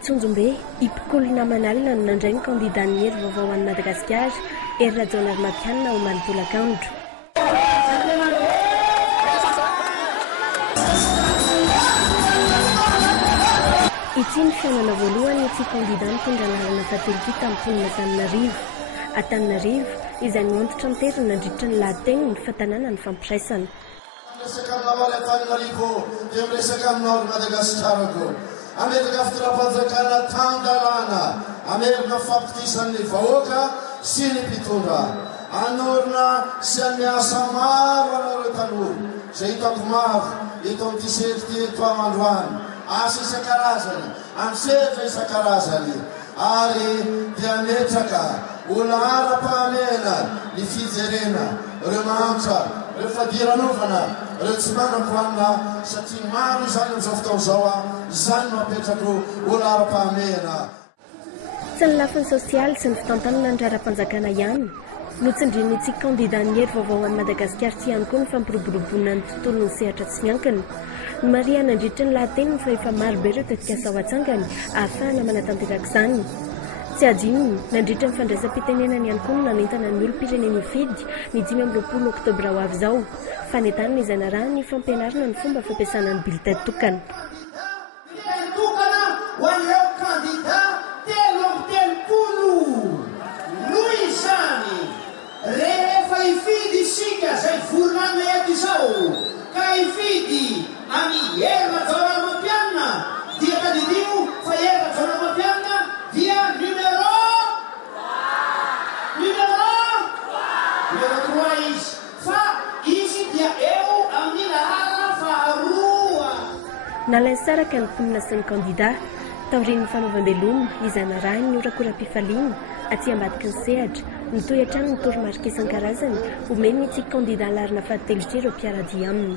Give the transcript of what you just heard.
Atsonjombe ipikolo manalina no nandray ny candidat ny hery vaovao an'i Madagasikara ery Rajaonar Mapianina ho Malitolakandro. Ity ny fiainana voalohany ity candidat mitondra anarana fahatelo ity tamin'ny Antananarivo. Antananarivo izay niontitra ny tery nandritra ny lahateny ny fahatanana ny fampiraisana. Resaka aminao Antananarivo dia miresaka aminao Madagasikara. Amerika fitondram-panjakana tandalana, Amerika fampikisan'ny vahoaka sy ny mpitondra. Anorina sy miasa maro anareo taloha, izay hitako maro eto amin'ity setroty eto Amandroany. Asa isan-karazany, ansehatra isan-karazany, ary dia metraka olona ara-pahamehana ny fijerena, ireo mantra, ireo fadiranofana, ireo tsy manam-poanina satria maro izany amin'izao fotoana izao izany mapetraka olona ara-pahamehana. Tsy ny lafiny sosialy sy ny fitantanana ny raram-panjakana ihany notsindrin'ny ity candidat ny hery vaovao an'i Madagasikara tsy ihany koa ny fampiroboroboana ny tontolo ny sehatra tsy miankina. Ny Maria nandritra ny lahateny fa efa marobe ireo tetikasa ho atsangany ahafahana manatanteraka izany. Tsy adinony nandritra ny fandraisam-pitenenany ihany koa no nanentana ny olom-pirenena hifidy ny 5 oktobra ho avy izao. Fanentanana izay narahany ny fampianarana ny fomba fampiasana ny bulletin tokana. Ho an'ireo candidat 30 noho izany rehefa hifidy isika izay volana eto izao ka hifidy amin'ny hery Rajaonar Mapianina dia tadidino fa hery Rajaonar Mapianina dia numéro 3 izy fa izy dia eo amin'ny lahara faharoa. Nalainy saraka ny mponina sy ny candidat taorian'ny fanaovam-beloma izay narahiny ny orakoram-pifaliana aty ambadiky ny sehatra nitoy hatrany ny toromarika isan-karazany omeny ity candidat larina fahatelo ireo mpiarady aminy.